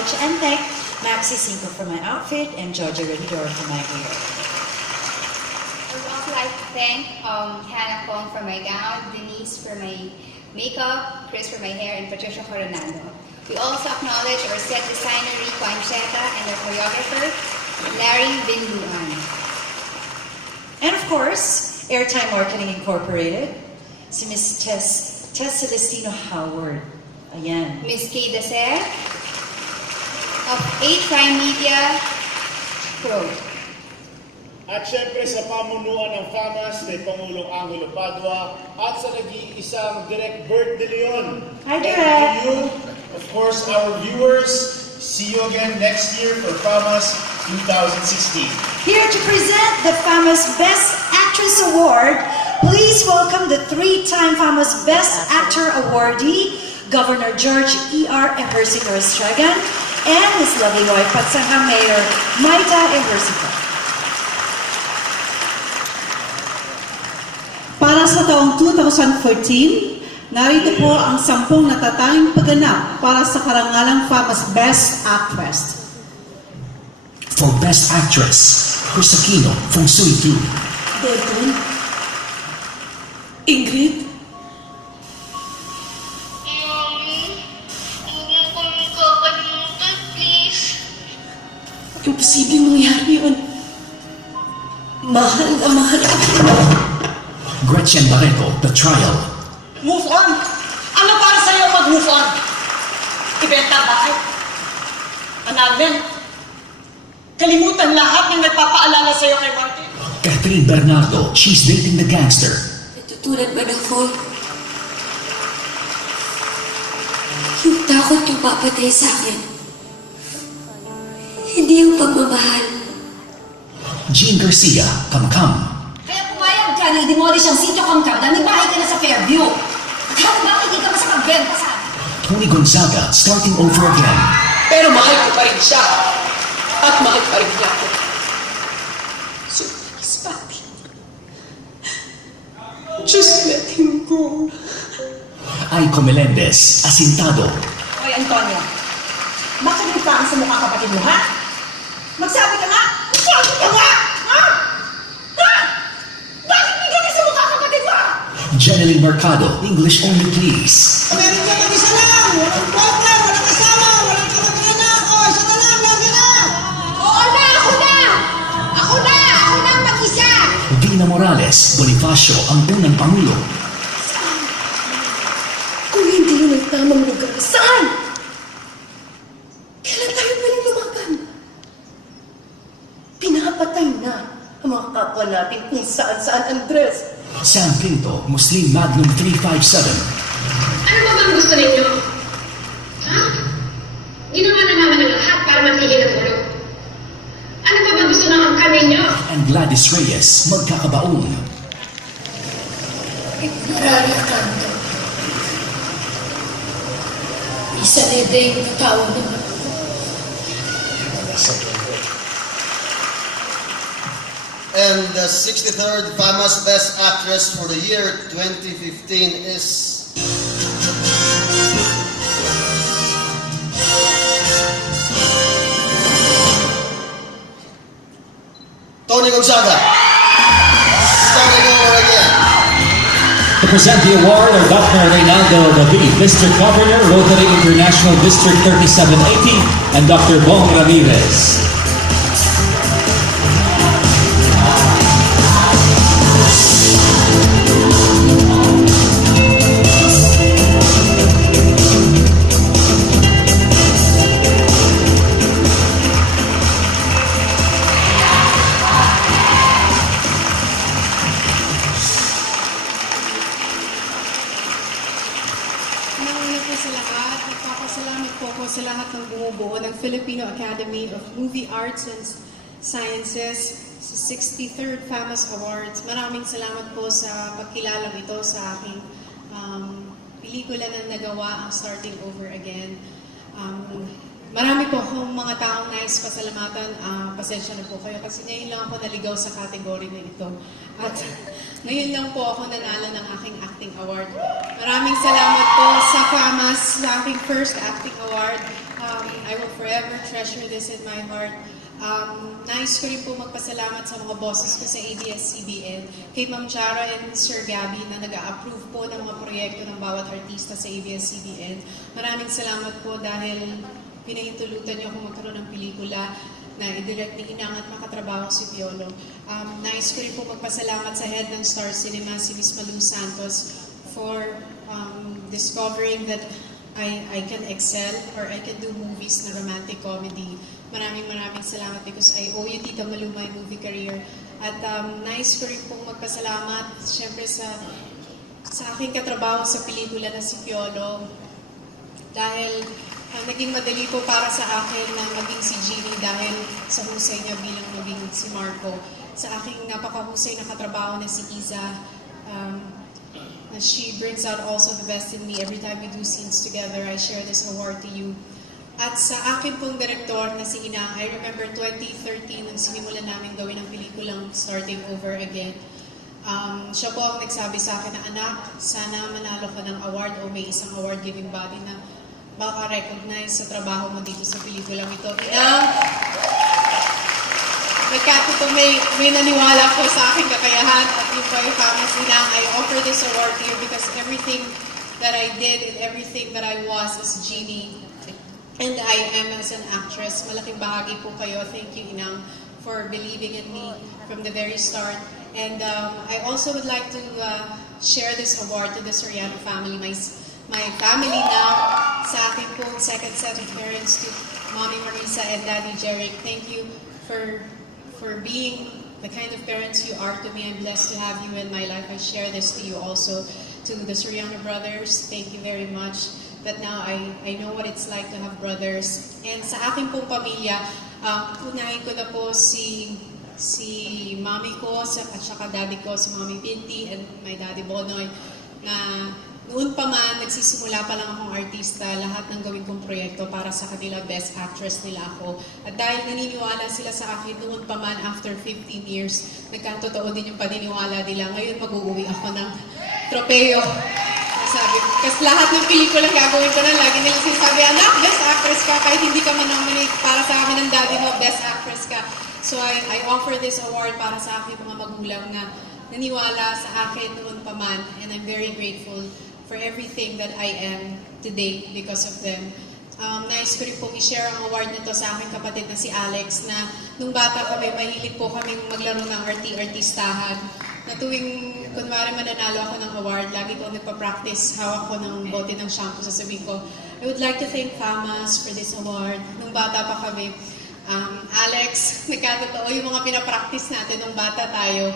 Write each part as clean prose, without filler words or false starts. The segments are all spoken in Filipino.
acknowledge and thank Maxi Cinco for my outfit and Jojo Redidor for my hair. I would also like to thank Hannah Kong for my gown, Denise for my makeup, Chris for my hair, and Patricia Coronado. We also acknowledge our set designer, Rico Ancheta, and our choreographer, Larry Binduan. And of course, Airtime Marketing Incorporated, si Miss Tess Celestino Howard. Ayan. Ms. Kay Dacer of 8 Prime Media Pro. At syempre sa pamunuan ng FAMAS kay Pangulong Angulo Padua at sa nag-iisang Direk Bert De Leon. Hi, Direk. And to you, of course, our viewers, see you again next year for FAMAS 2016. Here to present the FAMAS Best Actress Award, please welcome the 3-time FAMAS Best Actor awardee, Governor George E.R. Ejercito Estragan, and Ms. Lovely Loy Patsangha Mayor Maita Ejercito. Para sa taong 2014, narito po ang 10 natatanging pagganap para sa karangalang FAMAS Best Actress. For Best Actress, Chris Aquino, Feng Shui 2. Delton, Ingrid, imposibleng mangyari yun. Mahal na mahal ako. Gretchen Barreto, The Trial. Move on! Ano para sa'yo mag-move on? Ibenta ang bahay? Annulment? Kalimutan lahat ng nagpapaalala sa'yo kay Martin? Catherine Bernardo, She's Dating the Gangster. Natutulad ba ako? Yung takot yung papatay sa akin. Hindi yung pagmamahal. Jean Garcia, Come Come. Kaya pumayag ka na i-demolish ang sitio Kamkam dahil may bahay ka na sa Fairview. Kaya bakit hindi ka masapagbenta sa akin? Tony Gonzaga, Starting Over Again. Pero mahal ko pa rin siya. At mahal pa rin niya ako. So please, Papi. Just let him go. Aiko Melendez, Asintado. Hoy, Antonio. Bakit may paan sa mukha kapatid mo, ha? Magsabi ka nga! Magsabi ka nga! Ha? Ha? Bakit may ganyan sa mukha kapatid mo? Jeneline Mercado, English Only Please. Meron ka mag-isa lang. Walang partner, walang kasama, walang kamag-anak. O, isa na lang, lagi na. Oo na! Ako na! Ako na! Ako na ang mag-isa! Dina Morales, Bonifacio, ang unang Pangulo. Kung hindi yun ang tamang lugar, saan? Kailan tayo paling lumaban? Pinapatay na ang mga kapwa natin kung saan-saan, Andres. San Pinto, Muslim Magnum 357. Ano ba bang gusto ninyo? Ha? Ginawa na naman ang lahat para matigil ang gulo. Ano ba bang gusto ng angkan ninyo? And Gladys Reyes, Magkakabaon. Marami kanto. Isa na yung tao naman. And the 63rd FAMAS Best Actress for the year 2015 is... Tony Gonzaga. Starting Over Again. To present the award are Dr. Reynaldo David, District Governor, Rotary International District 3780, and Dr. Bong Ramirez. Nauna po sa lahat, nagpapasalamat po ako sa lahat ng bumubuo ng Filipino Academy of Movie Arts and Sciences sa 63rd FAMAS Awards. Maraming salamat po sa pagkilalang ito sa aking pelikula na nagawa, ang Starting Over Again. Marami po akong mga taong nais pasalamatan. Pasensya na po kayo kasi ngayon lang ako naligaw sa category na ito. At ngayon lang po ako nanalo ng aking acting award. Maraming salamat po sa FAMAS, sa aking first acting award. I will forever treasure this in my heart. Nais ko rin po magpasalamat sa mga bosses ko sa ABS-CBN, kay Ma'am Chara and Sir Gabby na nag-a-approve po ng mga proyekto ng bawat artista sa ABS-CBN. Maraming salamat po dahil pinahintulutan niyo ako magkaroon ng pelikula na i-direct ni Inang at makatrabaho si Piolo. Nais ko rin po magpasalamat sa head ng Star Cinema, si Miss Malu Santos, for discovering that I can excel or I can do movies na romantic comedy. Maraming salamat because I owe you, Tita Malu, my movie career. At nais ko rin pong magpasalamat, syempre sa aking katrabaho sa pelikula na si Piolo. Dahil naging madali po para sa akin na maging si Jeannie dahil sa husay niya bilang maging si Marco. Sa aking napakahusay na katrabaho na si Iza, she brings out also the best in me. Every time we do scenes together, I share this award to you. At sa akin pong direktor na si Inang, I remember 2013 nang sinimulan namin gawin ang pelikulang Starting Over Again. Siya po ang nagsabi sa akin na, anak, sana manalo ka ng award o may isang award-giving body na baka recognize sa trabaho mo dito sa pelikulang ito. Inang, may naniwala po sa aking kakayahan at yung po yung FAMAS Inang, I offer this award to you because everything that I did and everything that I was as Jeannie and I am as an actress. Malaking bahagi po kayo. Thank you, Inang, for believing in me from the very start. And I also would like to share this award to the Soriano family, my family now, sa aking pong second set of parents, to Mommy Marisa and Daddy Jeric. Thank you for being the kind of parents you are to me. I'm blessed to have you in my life. I share this to you also. To the Soriano brothers, thank you very much. That now I know what it's like to have brothers. And sa aking pong pamilya, unahin ko na po si mami ko at saka daddy ko, si Mami Pinti and my daddy Bonoy, na noon pa man, nagsisimula pa lang akong artista, lahat ng gawin kong proyekto para sa kanila, best actress nila ako. At dahil naniniwala sila sa akin noon pa man, after 15 years, nagkatotoo din yung paniniwala nila. Ngayon mag-uuwi ako ng tropeo. Sabi, kasi lahat ng pelikula gagawin ko na, lagi nila sinasabi, anak, best actress ka, kahit hindi ka man-nominate para sa amin ng daddy mo, best actress ka. So I offer this award para sa aking mga magulang na naniwala sa akin noon pa man, and I'm very grateful for everything that I am today because of them. Nais ko rin pong i-share ang award na to sa aking kapatid na si Alex, na nung bata kami, mahilig po kaming maglaro ng artistahan. Na tuwing, kunwari mananalo ako ng award, lagi ko nagpa-practice, hawak ko ng bote ng shampoo, sasabihin ko, I would like to thank FAMAS for this award. Nung bata pa kami, Alex, nagkatotoo yung mga pinapractice natin nung bata tayo.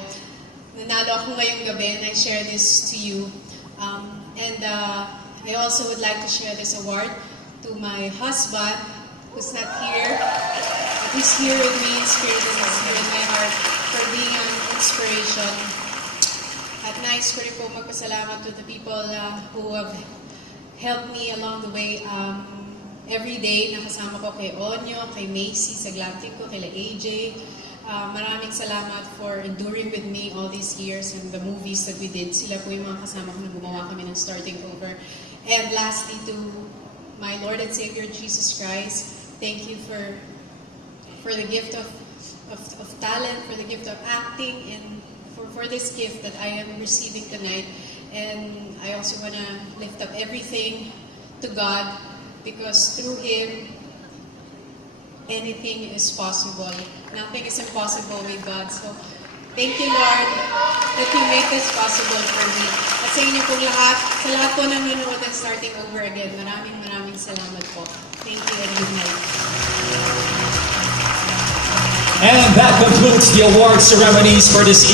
Nanalo ako ngayong gabi, and I share this to you. I also would like to share this award to my husband, who's not here, but who's here with me in spirit and is here in my heart, for being an inspiration. At nais ko rin po magpasalamat to the people who have helped me along the way. Every day, nakasama ko kay Onyo, kay Macy, sa glam team ko, kay AJ. Maraming salamat for enduring with me all these years and the movies that we did. Sila po yung mga kasama ko na gumawa kami ng Starting Over. And lastly, to my Lord and Savior Jesus Christ, thank you for the gift of talent, for the gift of acting, and for this gift that I am receiving tonight. And I also want to lift up everything to God, because through Him, anything is possible. Nothing is impossible with God. So, thank you, Lord, that you make this possible for me. At sa inyo pong lahat, sa lahat po ng nanonood ng Starting Over Again, maraming salamat po. Thank you and good night. And that concludes the award ceremonies for this evening.